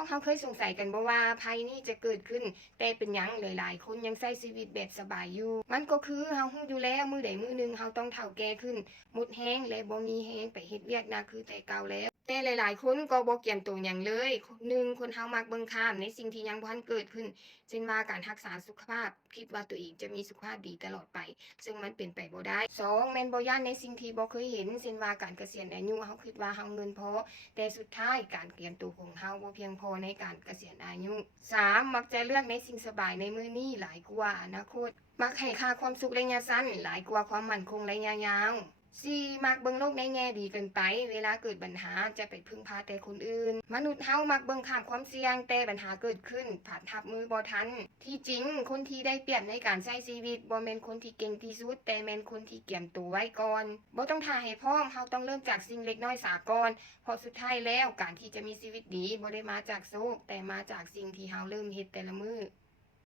วกเขาเคยสงสัยกันบ่ว่าภัยนี่จะเกิดขึ้นแต่เป็นหยังหลายๆคนยังใช้ชีวิตแบบสบายอยู่มันก็คือเฮารู้อยู่แล้วมื้อใดมื้อหนึ่งเฮาต้องเฒ่าแก่ขึ้นหมดแรงและบ่มีแรงไปเฮ็ดเวียกหนักคือแต่เก่าแล้วแต่หลายๆคนก็บ่เกี่ยมตัวหยังเลย1คนเฮามักเบิ่งข้ามในสิ่งที่ยังบ่ทันเกิดขึ้นเช่นว่าการรักษาสุขภาพคิดว่าตัวเองจะมีสุขภาพดีตลอดไปซึ่งมันเป็นไปบ่ได้2แม่นบ่ย้านในสิ่งที่บ่เคยเห็นเช่นว่าการเกษียณอายุเฮาคิดว่าเฮาเงินพอ แต่สุดท้ายการเตรียมตัวของเราบ่เพียงพอในการเกษียณอายุ3มักจะเลือกในสิ่งสบายในมื้อนี้หลายกว่าอนาคตมักให้ค่าความสุขระยะสั้นหลายกว่าความมั่นคงระยะยาว4มักเบิ่งโลกในแง่ดีเกินไปเวลาเกิดปัญหาจะไปพึ่งพาแต่คนอื่นมนุษย์เฮามักเบิ่งข้ามความเสี่ยงแต่ปัญหาเกิดขึ้นผ่านรับมือบ่ทันที่จริงคนที่ได้เปรียบในการใช้ชีวิตบ่แม่นคนที่เก่งที่สุดแต่แม่นคนที่เตรียมตัวไว้ก่อนบ่ต้องท่าให้พร้อมเฮาต้องเริ่มจากสิ่งเล็กน้อยสาก่อนเพราะสุดท้ายแล้วการที่จะมีชีวิตดีบ่ได้มาจากโชคแต่มาจากสิ่งที่เฮาเริ่มเฮ็ดแต่ละมื้อ